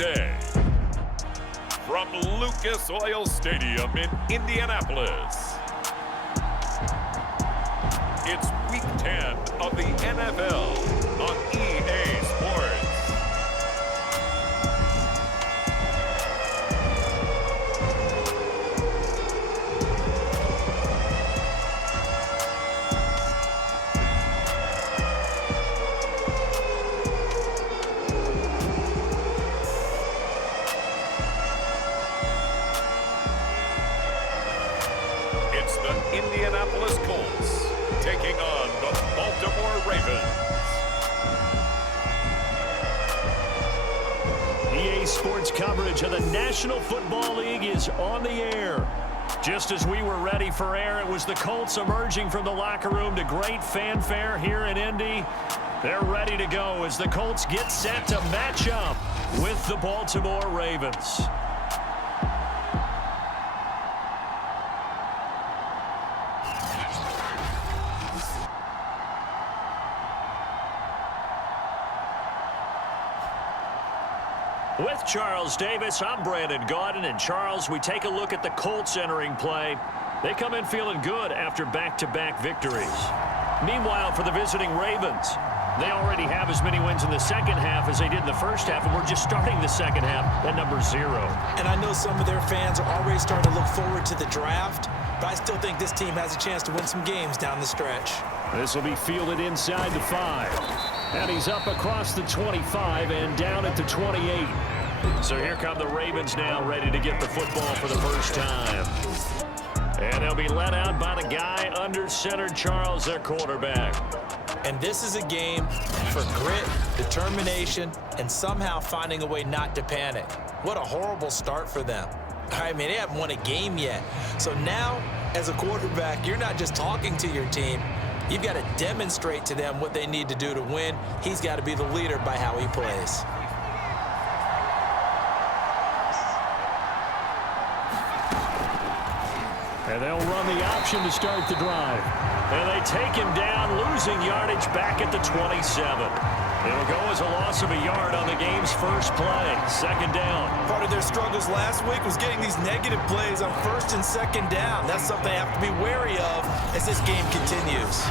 day. From Lucas Oil Stadium in Indianapolis, it's Week 10 of the NFL on EA Sports. It's the Indianapolis Colts taking on the Baltimore Ravens. EA Sports coverage of the National Football League is on the air. Just as we were ready for air, it was the Colts emerging from the locker room to great fanfare here in Indy. They're ready to go as the Colts get set to match up with the Baltimore Ravens. With Charles Davis, I'm Brandon Gaudin. And Charles, we take a look at the Colts entering play. They come in feeling good after back-to-back victories. Meanwhile, for the visiting Ravens, they already have as many wins in the second half as they did in the first half, and we're just starting the second half at number 0. And I know some of their fans are already starting to look forward to the draft, but I still think this team has a chance to win some games down the stretch. This will be fielded inside the 5. And he's up across the 25 and down at the 28. So here come the Ravens now, ready to get the football for the first time. And they'll be led out by the guy under center, Charles, their quarterback. And this is a game for grit, determination, and somehow finding a way not to panic. What a horrible start for them. I mean, they haven't won a game yet. So now, as a quarterback, you're not just talking to your team. You've got to demonstrate to them what they need to do to win. He's got to be the leader by how he plays. And they'll run the option to start the drive. And they take him down, losing yardage back at the 27. It'll go as a loss of a yard on the game's first play. Second down. Part of their struggles last week was getting these negative plays on first and second down. That's something they have to be wary of as this game continues.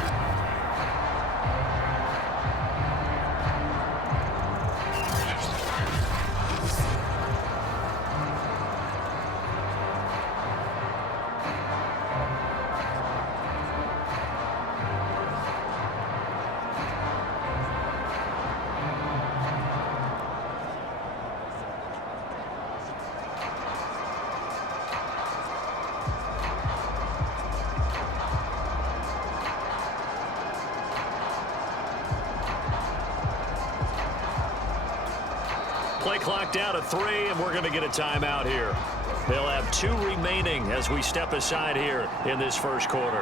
Play clock down to 3, and we're going to get a timeout here. They'll have 2 remaining as we step aside here in this first quarter.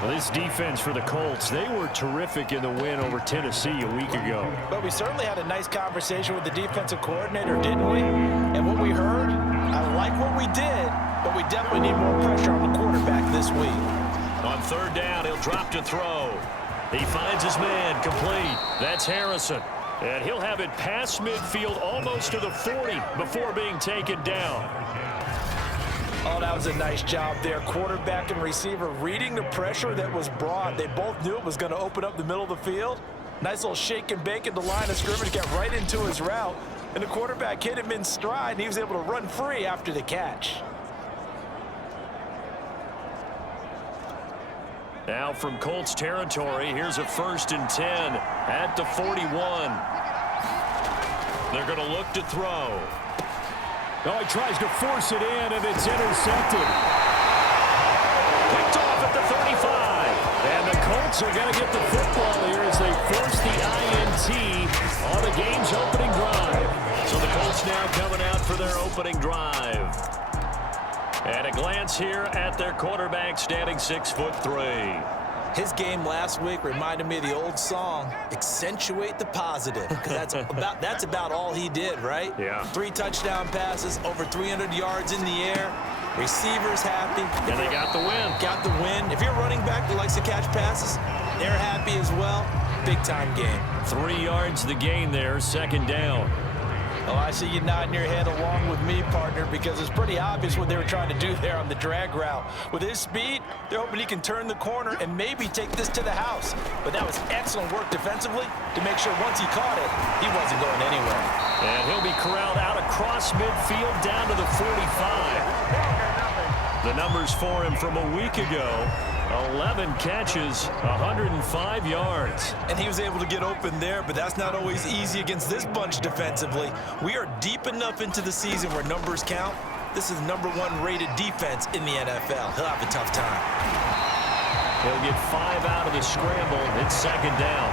Well, this defense for the Colts, they were terrific in the win over Tennessee a week ago. But we certainly had a nice conversation with the defensive coordinator, didn't we? And what we heard, I like what we did, but we definitely need more pressure on the quarterback this week. On third down, he'll drop to throw. He finds his man, complete. That's Harrison. And he'll have it past midfield almost to the 40 before being taken down. Oh, that was a nice job there. Quarterback and receiver reading the pressure that was brought. They both knew it was going to open up the middle of the field. Nice little shake and bake at the line of scrimmage, got right into his route. And the quarterback hit him in stride, and he was able to run free after the catch. Now from Colts territory, here's a 1st and 10 at the 41. They're going to look to throw. Oh, he tries to force it in, and it's intercepted. Picked off at the 35. And the Colts are going to get the football here as they force the INT on the game's opening drive. So the Colts now coming out for their opening drive. And a glance here at their quarterback, standing 6'3". His game last week reminded me of the old song, accentuate the positive, because that's about all he did, right? Yeah. 3 touchdown passes, over 300 yards in the air. Receivers happy. And they got the win. Got the win. If you're a running back that likes to catch passes, they're happy as well. Big-time game. 3 yards the gain there, second down. Oh, I see you nodding your head along with me, partner, because it's pretty obvious what they were trying to do there on the drag route. With his speed, they're hoping he can turn the corner and maybe take this to the house. But that was excellent work defensively to make sure once he caught it, he wasn't going anywhere. And he'll be corralled out across midfield down to the 45. The numbers for him from a week ago, 11 catches, 105 yards. And he was able to get open there, but that's not always easy against this bunch defensively. We are deep enough into the season where numbers count. This is #1 rated defense in the NFL. He'll have a tough time. He'll get 5 out of the scramble. It's second down.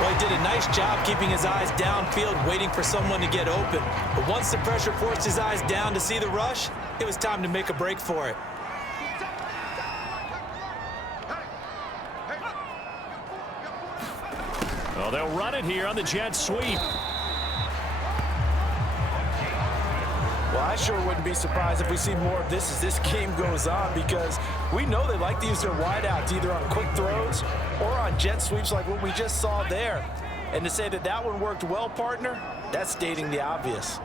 Well, he did a nice job keeping his eyes downfield, waiting for someone to get open. But once the pressure forced his eyes down to see the rush, it was time to make a break for it. Well, they'll run it here on the jet sweep. Well, I sure wouldn't be surprised if we see more of this as this game goes on, because we know they like to use their wideouts either on quick throws or on jet sweeps like what we just saw there. And to say that that one worked well, partner, that's stating the obvious.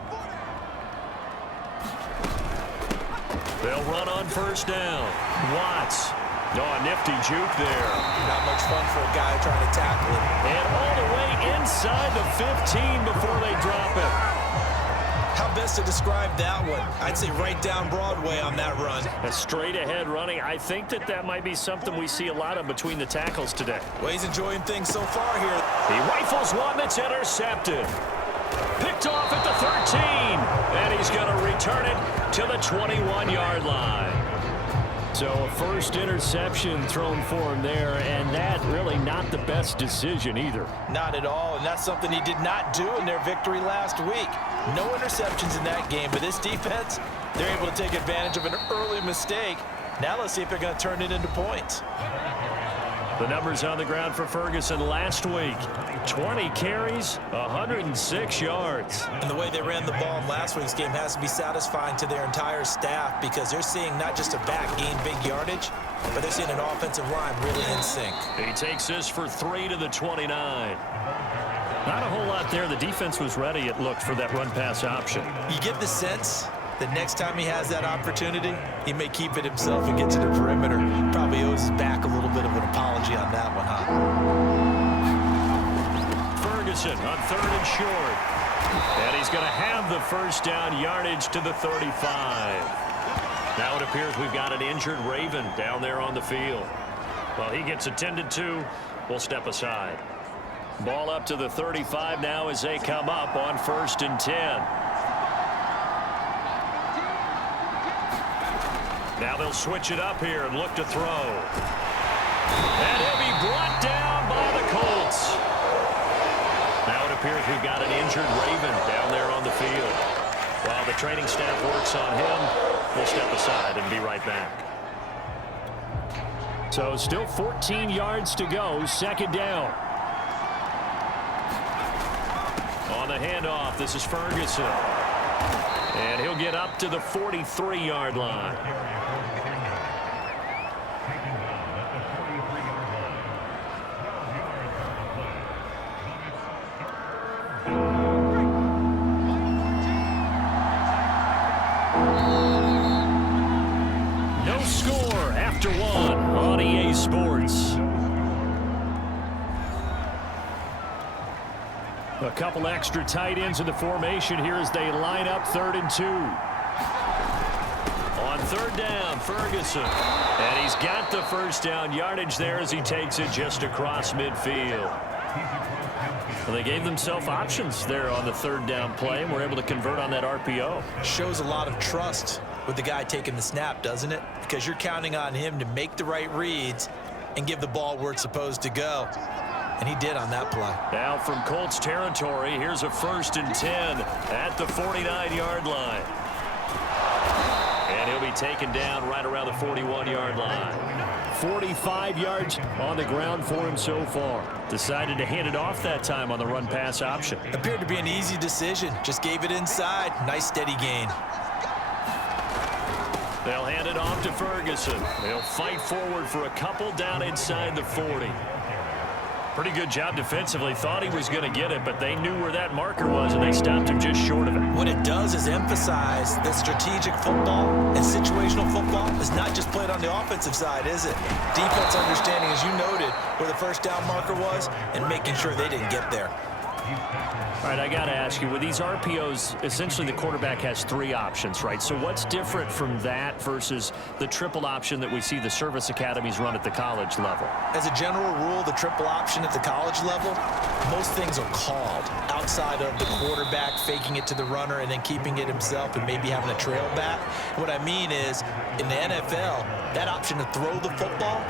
They'll run on first down. Watts. Oh, a nifty juke there. Not much fun for a guy trying to tackle him. And all the way inside the 15 before they drop it. How best to describe that one? I'd say right down Broadway on that run. A straight ahead running. I think that might be something we see a lot of between the tackles today. Well, he's enjoying things so far here. He rifles one that's intercepted. Picked off at the 13. And he's going to return it to the 21-yard line. So a first interception thrown for him there, and that really not the best decision either. Not at all, and that's something he did not do in their victory last week. No interceptions in that game, but this defense, they're able to take advantage of an early mistake. Now let's see if they're going to turn it into points. The numbers on the ground for Ferguson last week. 20 carries, 106 yards. And the way they ran the ball in last week's game has to be satisfying to their entire staff, because they're seeing not just a back gain big yardage, but they're seeing an offensive line really in sync. He takes this for 3 to the 29. Not a whole lot there. The defense was ready, it looked, for that run-pass option. You get the sense that next time he has that opportunity, he may keep it himself and get to the perimeter. Probably owes his back a little bit of an apology on that one, huh? Ferguson on 3rd and short. And he's going to have the first down yardage to the 35. Now it appears we've got an injured Raven down there on the field. Well, he gets attended to. We'll step aside. Ball up to the 35 now as they come up on 1st and 10. Now they'll switch it up here and look to throw. And he'll be brought down by the Colts. Now it appears we've got an injured Raven down there on the field. While the training staff works on him, we'll step aside and be right back. So still 14 yards to go, second down. On the handoff, this is Ferguson. And he'll get up to the 43-yard line. No score after 1 on EA Sports. A couple extra tight ends in the formation here as they line up 3rd and 2. On 3rd down, Ferguson. And he's got the first down yardage there as he takes it just across midfield. Well, they gave themselves options there on the 3rd down play and were able to convert on that RPO. Shows a lot of trust with the guy taking the snap, doesn't it? Because you're counting on him to make the right reads and give the ball where it's supposed to go. And he did on that play. Now from Colts territory, here's a 1st and 10 at the 49-yard line. And he'll be taken down right around the 41-yard line. 45 yards on the ground for him so far. Decided to hand it off that time on the run-pass option. Appeared to be an easy decision. Just gave it inside. Nice steady gain. They'll hand it off to Ferguson. They'll fight forward for a couple down inside the 40. Pretty good job defensively. Thought he was going to get it, but they knew where that marker was, and they stopped him just short of it. What it does is emphasize that strategic football and situational football is not just played on the offensive side, is it? Defense understanding, as you noted, where the first down marker was and making sure they didn't get there. All right, I got to ask you, with these RPOs, essentially the quarterback has 3 options, right? So what's different from that versus the triple option that we see the service academies run at the college level? As a general rule, the triple option at the college level, most things are called outside of the quarterback faking it to the runner and then keeping it himself and maybe having a trail back. What I mean is, in the NFL, that option to throw the football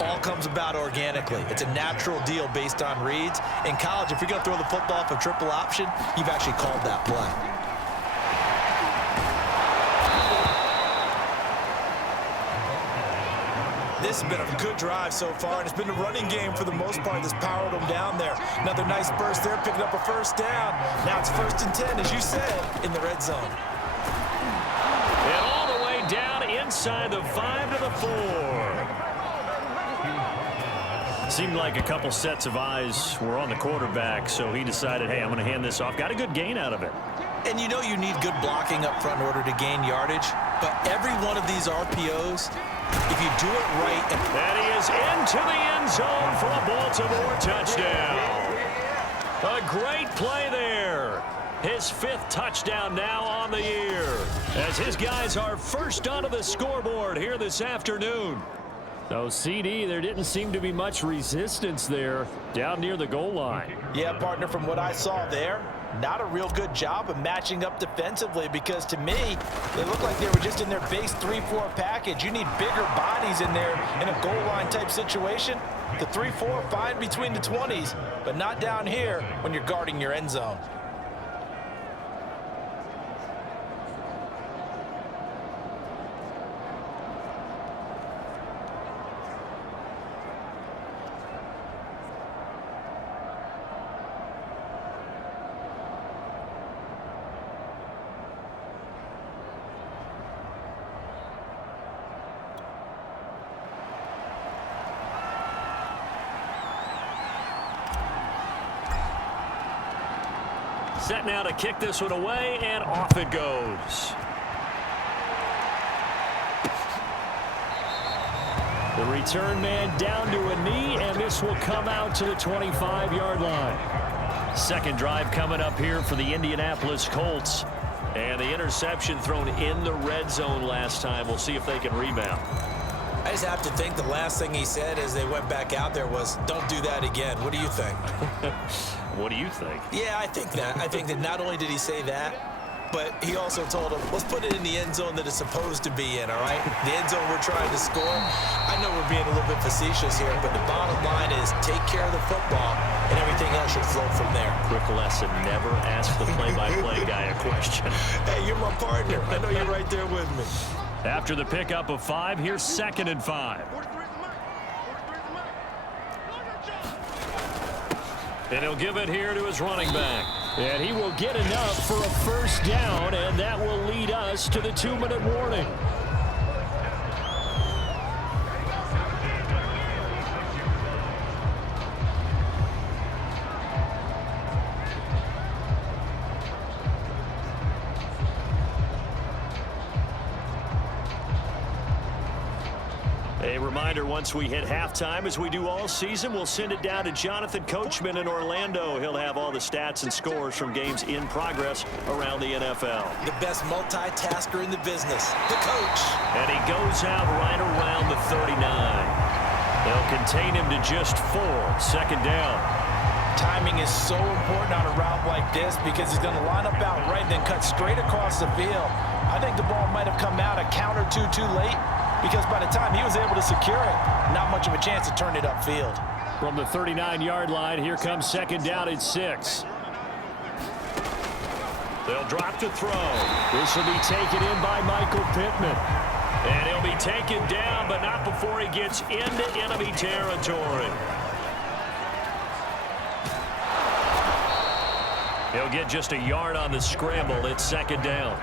all comes about organically. It's a natural deal based on reads. In college, if you're going to throw the football for triple option, you've actually called that play. This has been a good drive so far, and it's been a running game for the most part that's powered them down there. Another nice burst there, picking up a first down. Now it's 1st and 10, as you said, in the red zone. And all the way down inside the 5 to the 4. Seemed like a couple sets of eyes were on the quarterback, so he decided, hey, I'm going to hand this off. Got a good gain out of it. And you know you need good blocking up front in order to gain yardage, but every one of these RPOs, if you do it right... And he is into the end zone for a Baltimore touchdown. A great play there. His 5th touchdown now on the year, as his guys are first onto the scoreboard here this afternoon. So, CD, there didn't seem to be much resistance there down near the goal line. Yeah, partner, from what I saw there, not a real good job of matching up defensively, because to me, they looked like they were just in their base 3-4 package. You need bigger bodies in there in a goal line type situation. The 3-4, fine between the 20s, but not down here when you're guarding your end zone. Set now to kick this one away, and off it goes. The return man down to a knee, and this will come out to the 25-yard line. Second drive coming up here for the Indianapolis Colts. And the interception thrown in the red zone last time. We'll see if they can rebound. I just have to think the last thing he said as they went back out there was, don't do that again. What do you think? What do you think? Yeah, I think that. I think that not only did he say that, but he also told him, let's put it in the end zone that it's supposed to be in, all right? The end zone we're trying to score. I know we're being a little bit facetious here, but the bottom line is take care of the football, and everything else should flow from there. Quick lesson, never ask the play-by-play guy a question. Hey, you're my partner. I know you're right there with me. After the pickup of 5, here's 2nd and 5. And he'll give it here to his running back. And he will get enough for a first down, and that will lead us to the 2-minute warning. A reminder, once we hit halftime, as we do all season, we'll send it down to Jonathan Coachman in Orlando. He'll have all the stats and scores from games in progress around the NFL. The best multitasker in the business, the coach. And he goes out right around the 39. They'll contain him to just 4. 2nd down. Timing is so important on a route like this because he's going to line up out right and then cut straight across the field. I think the ball might have come out a count or two too late, because by the time he was able to secure it, not much of a chance to turn it upfield. From the 39-yard line, here comes 2nd down and 6. They'll drop to throw. This will be taken in by Michael Pittman. And he'll be taken down, but not before he gets into enemy territory. He'll get just a yard on the scramble. It's 2nd down.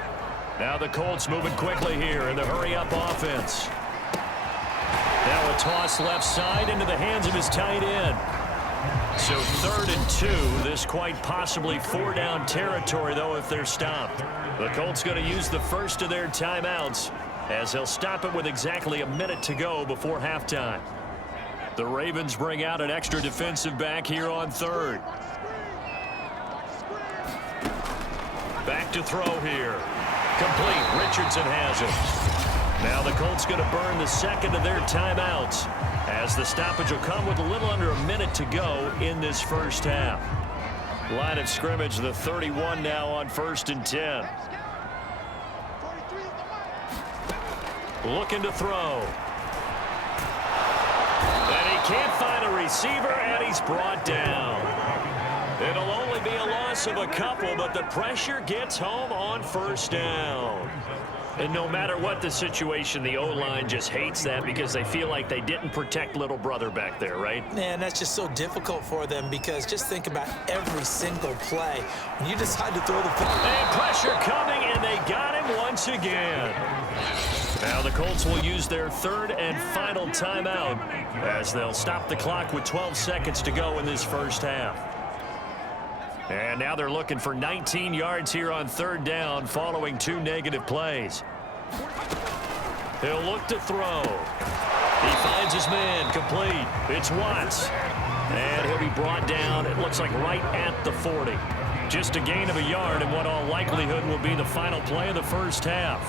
Now the Colts moving quickly here in the hurry-up offense. Now a toss left side into the hands of his tight end. So 3rd and 2. This quite possibly 4-down territory, though, if they're stopped. The Colts going to use the first of their timeouts as they'll stop it with exactly a minute to go before halftime. The Ravens bring out an extra defensive back here on 3rd. Back to throw here. Complete. Richardson has it. Now the Colts going to burn the second of their timeouts as the stoppage will come with a little under a minute to go in this first half. Line of scrimmage, the 31 now on 1st and 10. Looking to throw. And he can't find a receiver, and he's brought down. It'll only be a loss of a couple, but the pressure gets home on 1st down. And no matter what the situation, the O-line just hates that because they feel like they didn't protect little brother back there, right? Man, that's just so difficult for them because just think about every single play. When you decide to throw the football. And pressure coming, and they got him once again. Now the Colts will use their 3rd and final timeout as they'll stop the clock with 12 seconds to go in this first half. And now they're looking for 19 yards here on 3rd down following 2 negative plays. He'll look to throw. He finds his man complete. It's Watts. And he'll be brought down, it looks like right at the 40. Just a gain of a yard in what all likelihood will be the final play of the first half.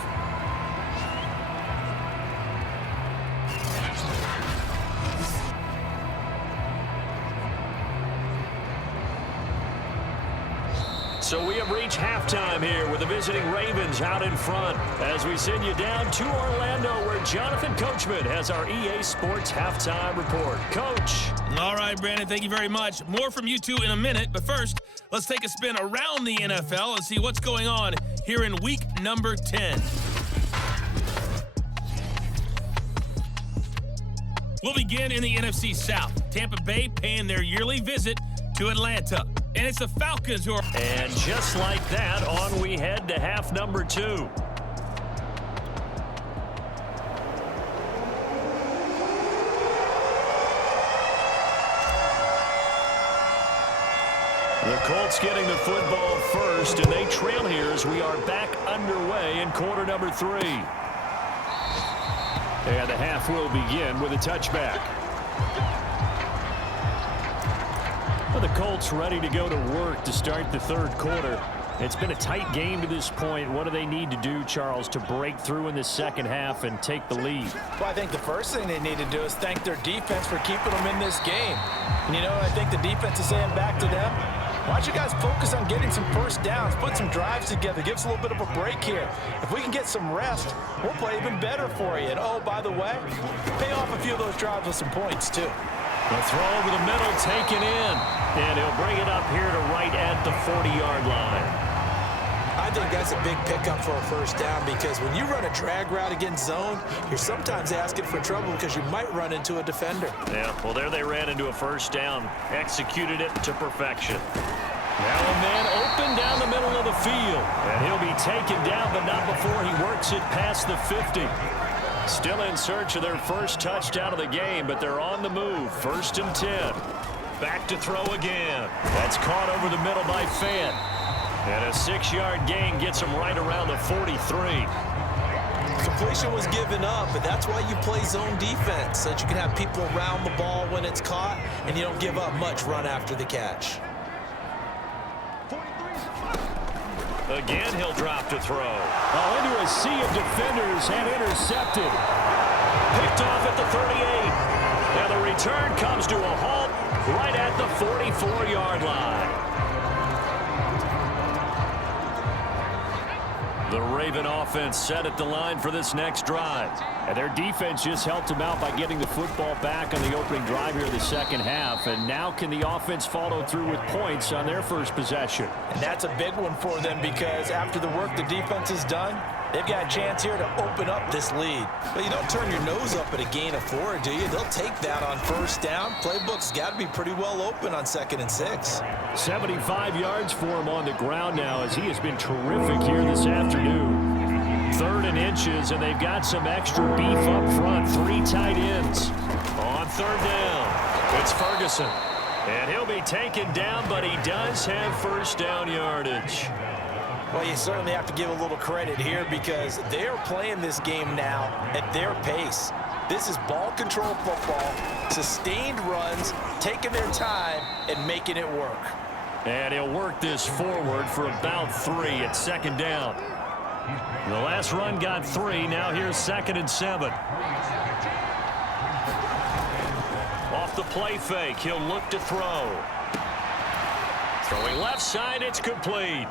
So we have reached halftime here with the visiting Ravens out in front as we send you down to Orlando where Jonathan Coachman has our EA Sports halftime report. Coach. All right, Brandon, thank you very much. More from you two in a minute, but first, let's take a spin around the NFL and see what's going on here in week number 10. We'll begin in the NFC South. Tampa Bay paying their yearly visit to Atlanta. And it's the Falcons who are... And just like that, on we head to half number 2. The Colts getting the football first, and they trail here as we are back underway in quarter number 3. And the half will begin with a touchback. Well, the Colts ready to go to work to start the 3rd quarter. It's been a tight game to this point. What do they need to do, Charles, to break through in the second half and take the lead? Well, I think the first thing they need to do is thank their defense for keeping them in this game. And you know, I think the defense is saying back to them, why don't you guys focus on getting some first downs, put some drives together, give us a little bit of a break here. If we can get some rest, we'll play even better for you. And oh, by the way, pay off a few of those drives with some points, too. The throw over the middle taken in, and he'll bring it up here to right at the 40-yard line. I think that's a big pickup for a first down because when you run a drag route against zone, you're sometimes asking for trouble because you might run into a defender. Yeah, well, there they ran into a first down, executed it to perfection. Now a man open down the middle of the field, and he'll be taken down, but not before he works it past the 50. Still in search of their first touchdown of the game, but they're on the move. 1st and 10. Back to throw again. That's caught over the middle by Fant. And a 6-yard gain gets him right around the 43. Completion was given up, but that's why you play zone defense, so that you can have people around the ball when it's caught, and you don't give up much run after the catch. Again, he'll drop to throw. Oh, into a sea of defenders and intercepted. Picked off at the 38. And the return comes to a halt right at the 44-yard line. The Raven offense set at the line for this next drive. And their defense just helped them out by getting the football back on the opening drive here of the second half. And now can the offense follow through with points on their first possession? And that's a big one for them because after the work the defense has done, they've got a chance here to open up this lead. But you don't turn your nose up at a gain of 4, do you? They'll take that on first down. Playbook's got to be pretty well open on 2nd and 6. 75 yards for him on the ground now as he has been terrific here this afternoon. 3rd and inches, and they've got some extra beef up front. 3 tight ends. On 3rd down, it's Ferguson. And he'll be taken down, but he does have first down yardage. Well, you certainly have to give a little credit here because they're playing this game now at their pace. This is ball control football, sustained runs, taking their time and making it work. And he'll work this forward for about 3 at 2nd down. The last run got 3. Now here's 2nd and 7. Off the play fake, he'll look to throw. Throwing left side, it's complete.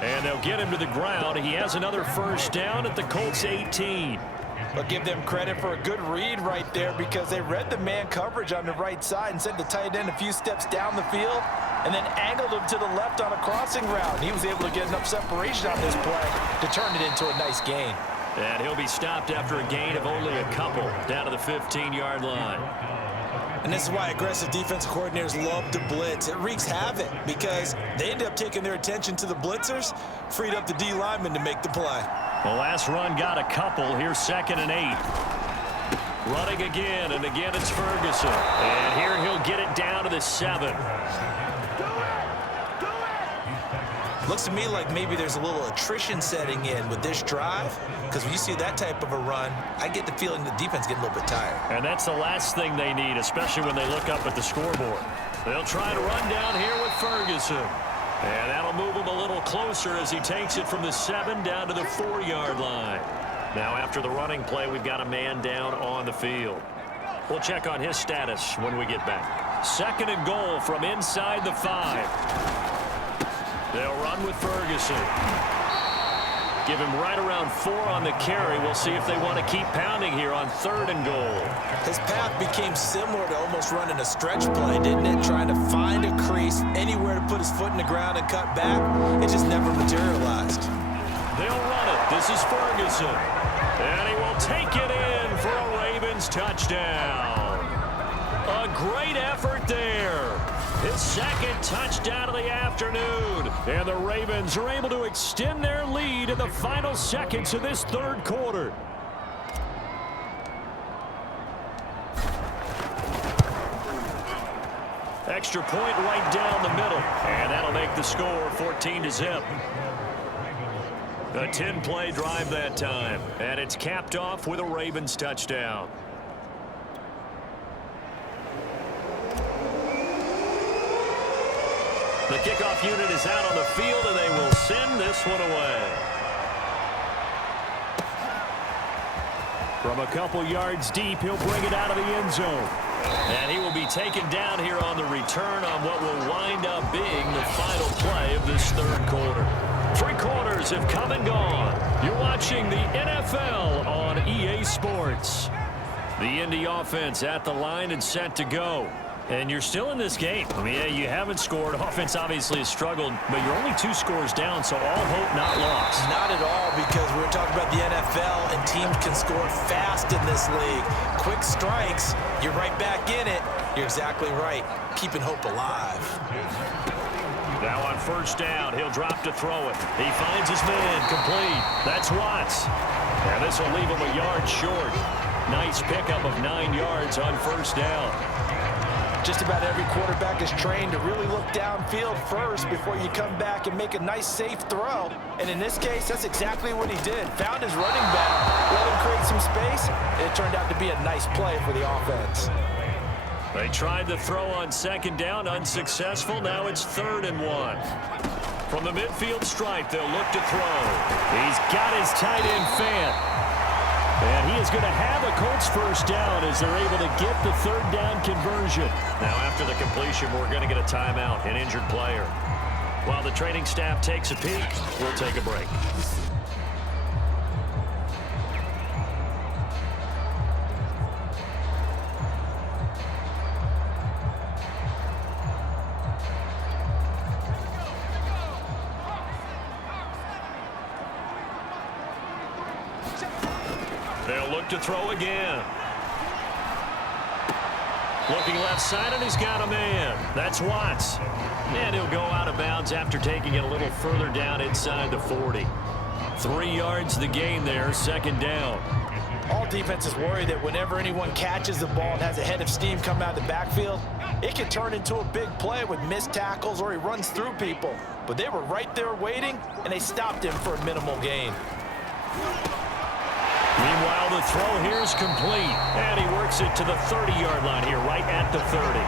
And they'll get him to the ground. He has another first down at the Colts 18. But give them credit for a good read right there because they read the man coverage on the right side and sent the tight end a few steps down the field and then angled him to the left on a crossing route. He was able to get enough separation on this play to turn it into a nice gain. And he'll be stopped after a gain of only a couple down to the 15-yard line. And this is why aggressive defensive coordinators love to blitz. It wreaks havoc because they end up taking their attention to the blitzers, freed up the D lineman to make the play. The last run got a couple. Here's 2nd and 8. Running again, and again it's Ferguson. And here he'll get it down to the 7. Looks to me like maybe there's a little attrition setting in with this drive because when you see that type of a run, I get the feeling the defense getting a little bit tired. And that's the last thing they need, especially when they look up at the scoreboard. They'll try to run down here with Ferguson. And that'll move him a little closer as he takes it from the 7 down to the 4-yard line. Now after the running play, we've got a man down on the field. We'll check on his status when we get back. 2nd and goal from inside the 5. They'll run with Ferguson. Give him right around 4 on the carry. We'll see if they want to keep pounding here on 3rd and goal. His path became similar to almost running a stretch play, didn't it? Trying to find a crease, anywhere to put his foot in the ground and cut back. It just never materialized. They'll run it. This is Ferguson. And he will take it in for a Ravens touchdown. A great effort there. His 2nd touchdown of the afternoon. And the Ravens are able to extend their lead in the final seconds of this 3rd quarter. Extra point right down the middle. And that'll make the score 14-0. A 10-play drive that time. And it's capped off with a Ravens touchdown. The kickoff unit is out on the field, and they will send this one away. From a couple yards deep, he'll bring it out of the end zone. And he will be taken down here on the return on what will wind up being the final play of this 3rd quarter. 3 quarters have come and gone. You're watching the NFL on EA Sports. The Indy offense at the line and set to go. And you're still in this game. I mean, yeah, you haven't scored. Offense obviously has struggled, but you're only 2 scores down, so all hope not lost. Not at all, because we're talking about the NFL, and teams can score fast in this league. Quick strikes, you're right back in it. You're exactly right. Keeping hope alive. Now on 1st down, he'll drop to throw it. He finds his man, complete. That's Watts. And this will leave him a yard short. Nice pickup of 9 yards on 1st down. Just about every quarterback is trained to really look downfield first before you come back and make a nice, safe throw. And in this case, that's exactly what he did. Found his running back, let him create some space, and it turned out to be a nice play for the offense. They tried to throw on 2nd down, unsuccessful. Now it's 3rd and 1. From the midfield stripe, they'll look to throw. He's got his tight end Fant. And he is going to have a Colts first down as they're able to get the 3rd down conversion. Now after the completion, we're going to get a timeout, an injured player. While the training staff takes a peek, we'll take a break. They'll look to throw again. Looking left side, and he's got a man. That's Watts. And he'll go out of bounds after taking it a little further down inside the 40. 3 yards the gain there, second down. All defenses worry that whenever anyone catches the ball and has a head of steam come out of the backfield, it can turn into a big play with missed tackles or he runs through people. But they were right there waiting, and they stopped him for a minimal gain. Meanwhile, the throw here is complete, and he works it to the 30-yard line here, right at the 30.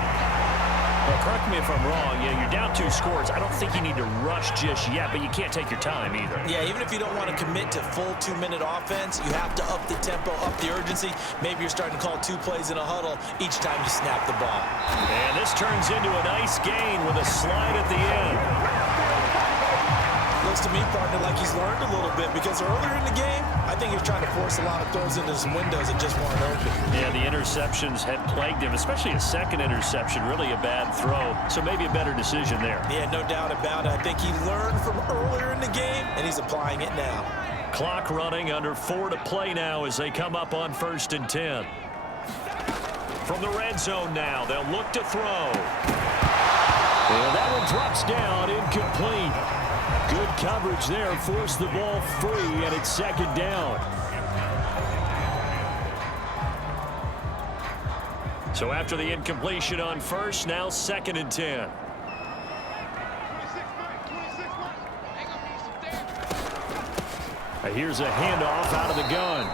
Well, correct me if I'm wrong. Yeah, you're down 2 scores. I don't think you need to rush just yet, but you can't take your time either. Yeah, even if you don't want to commit to full 2-minute offense, you have to up the tempo, up the urgency. Maybe you're starting to call 2 plays in a huddle each time you snap the ball. And this turns into a nice gain with a slide at the end. Looks to me, partner, like he's learned a little bit because earlier in the game, I think he was trying to force a lot of throws into some windows that just weren't open. Yeah, the interceptions had plagued him, especially a second interception, really a bad throw. So maybe a better decision there. Yeah, no doubt about it. I think he learned from earlier in the game, and he's applying it now. Clock running, under 4 to play now as they come up on 1st and 10. From the red zone now, they'll look to throw. And that one drops down, incomplete. Good coverage there, forced the ball free, and it's second down. So after the incompletion on first, now 2nd and 10. Here's a handoff out of the gun.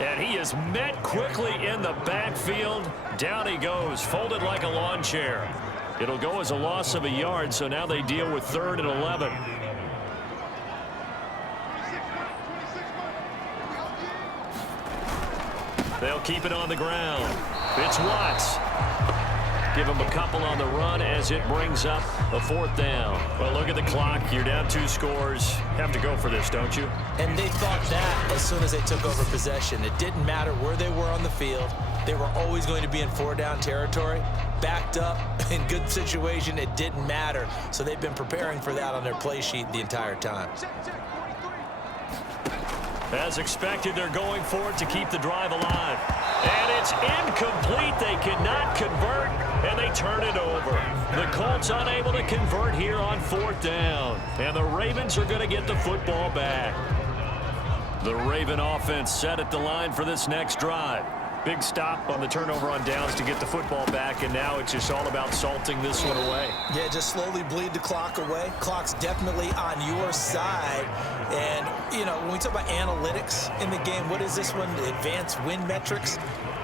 And he is met quickly in the backfield. Down he goes, folded like a lawn chair. It'll go as a loss of a yard, so now they deal with 3rd and 11. They'll keep it on the ground. It's Watts. Give him a couple on the run as it brings up a 4th down. Well, look at the clock. You're down 2 scores. Have to go for this, don't you? And they thought that as soon as they took over possession. It didn't matter where they were on the field. They were always going to be in 4-down territory. Backed up, in good situation, it didn't matter. So they've been preparing for that on their play sheet the entire time. As expected, they're going for it to keep the drive alive. And it's incomplete. They cannot convert, and they turn it over. The Colts unable to convert here on 4th down. And the Ravens are going to get the football back. The Raven offense set at the line for this next drive. Big stop on the turnover on downs to get the football back, and now it's just all about salting this one away. Yeah, just slowly bleed the clock away. Clock's definitely on your side. And, you know, when we talk about analytics in the game, what is this one? Advanced win metrics?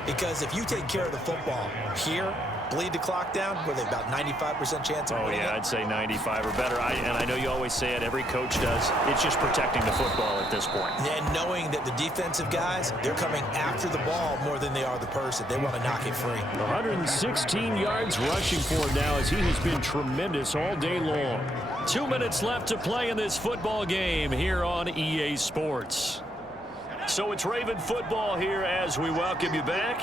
Because if you take care of the football here, bleed the clock down, with about 95% chance of winning. Oh, yeah, I'd say 95 or better. And I know you always say it, every coach does. It's just protecting the football at this point. And knowing that the defensive guys, they're coming after the ball more than they are the person. They want to knock it free. 116 yards rushing for him now as he has been tremendous all day long. 2 minutes left to play in this football game here on EA Sports. So it's Raven football here as we welcome you back.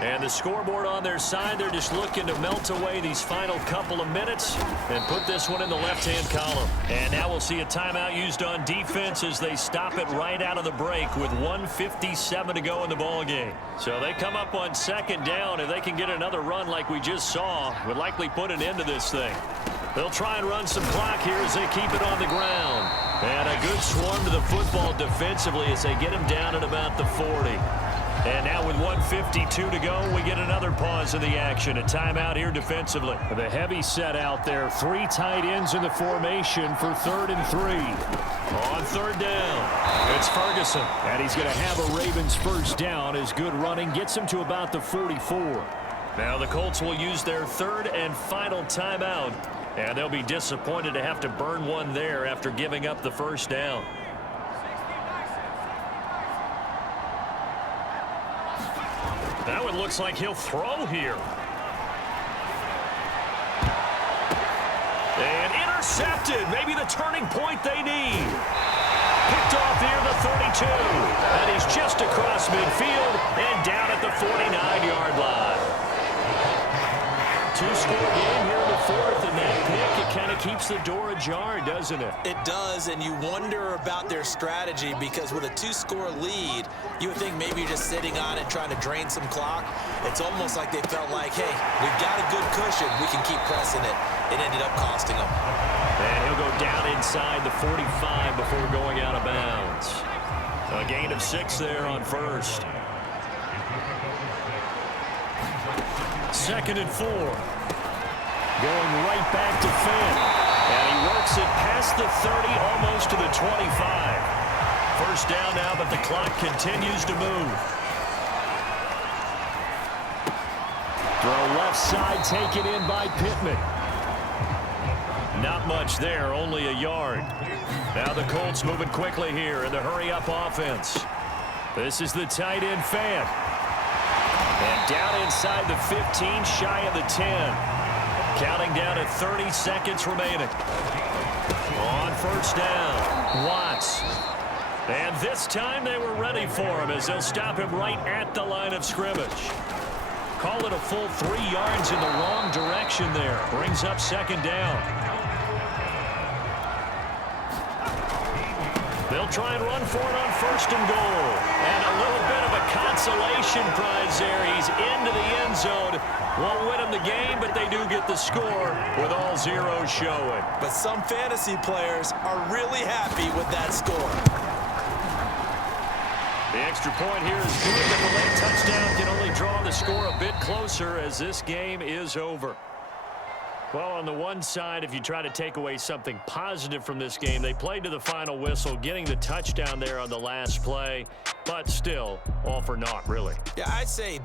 And the scoreboard on their side, they're just looking to melt away these final couple of minutes and put this one in the left-hand column. And now we'll see a timeout used on defense as they stop it right out of the break with 1:57 to go in the ballgame. So they come up on 2nd down. If they can get another run like we just saw, would likely put an end to this thing. They'll try and run some clock here as they keep it on the ground. And a good swarm to the football defensively as they get him down at about the 40. And now with 1:52 to go, we get another pause in the action. A timeout here defensively. The heavy set out there. 3 tight ends in the formation for 3rd and 3. On 3rd down, it's Ferguson. And he's going to have a Ravens 1st down as good running gets him to about the 44. Now the Colts will use their 3rd and final timeout. And they'll be disappointed to have to burn one there after giving up the 1st down. That one looks like he'll throw here. And intercepted. Maybe the turning point they need. Picked off near the 32. And he's just across midfield and down at the 49-yard line. 2-score game here in the 4th, and that pick, it kind kind of keeps the door ajar, doesn't it? It does, and you wonder about their strategy because with a 2-score lead, you would think maybe you're just sitting on it trying to drain some clock. It's almost like they felt like, hey, we've got a good cushion. We can keep pressing it. It ended up costing them. And he'll go down inside the 45 before going out of bounds. A gain of 6 there on first. 2nd and 4. Going right back to Finn. And he works it past the 30, almost to the 25. First down now, but the clock continues to move. Throw left side, taken in by Pittman. Not much there, only a yard. Now the Colts moving quickly here in the hurry-up offense. This is the tight end Fan. And down inside the 15, shy of the 10. Counting down at 30 seconds remaining. On first down, Watts. And this time they were ready for him as they'll stop him right at the line of scrimmage. Call it a full 3 yards in the wrong direction there. Brings up 2nd down. They'll try and run for it on 1st and goal. And a little bit of a consolation prize there. He's into the end zone. Won't win him the game, but they do get the score with all zeros showing. But some fantasy players are really happy with that score. The extra point here is good, but the late touchdown can only draw the score a bit closer as this game is over. Well, on the one side, if you try to take away something positive from this game, they played to the final whistle, getting the touchdown there on the last play, but still, all for naught, really. Yeah, I'd say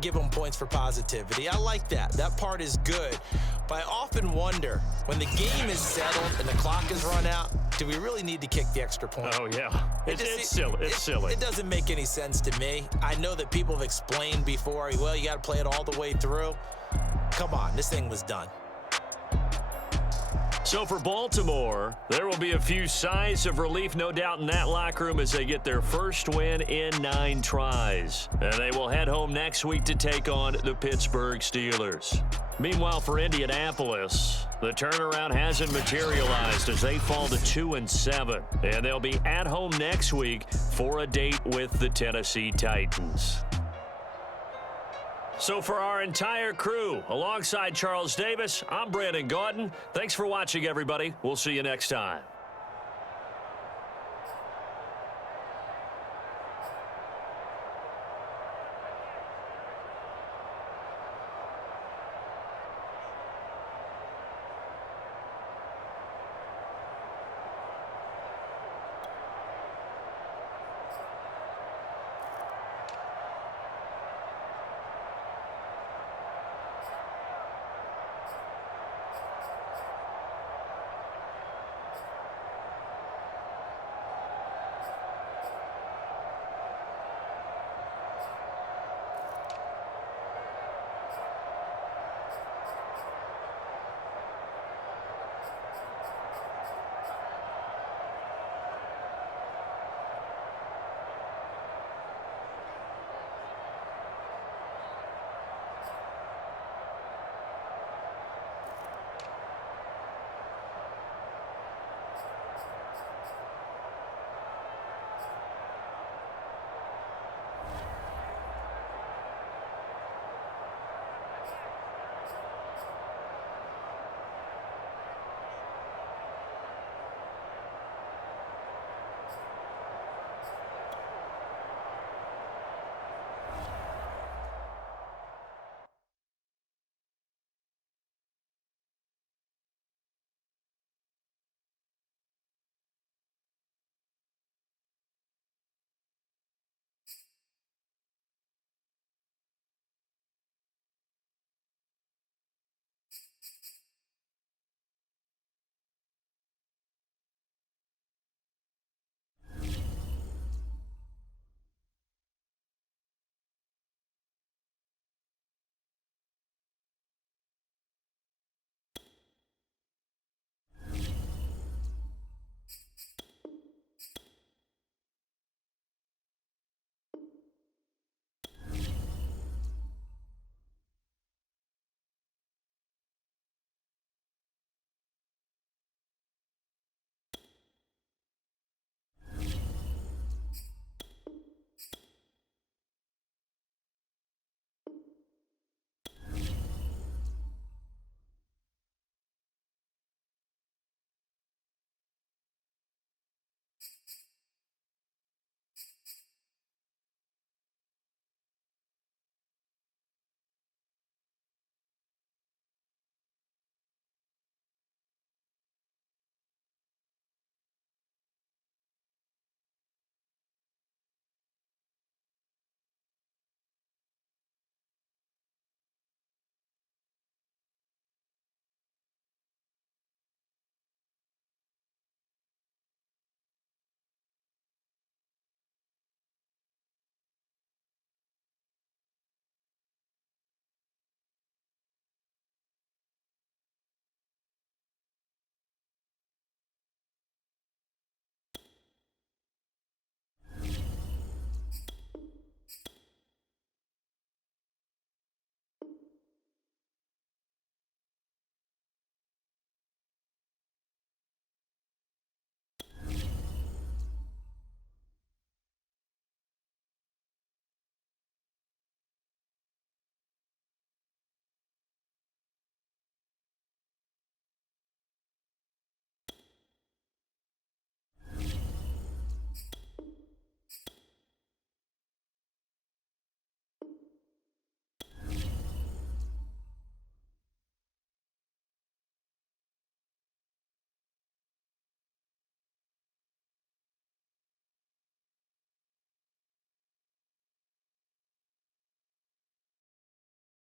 give them points for positivity. I like that. That part is good. But I often wonder, when the game is settled and the clock is run out, do we really need to kick the extra point? Oh, yeah. It's silly. It's silly. It doesn't make any sense to me. I know that people have explained before, well, you got to play it all the way through. Come on, this thing was done. So for Baltimore, there will be a few sighs of relief, no doubt, in that locker room as they get their first win in 9 tries. And they will head home next week to take on the Pittsburgh Steelers. Meanwhile, for Indianapolis, the turnaround hasn't materialized as they fall to 2-7. And they'll be at home next week for a date with the Tennessee Titans. So for our entire crew, alongside Charles Davis, I'm Brandon Gaudin. Thanks for watching, everybody. We'll see you next time.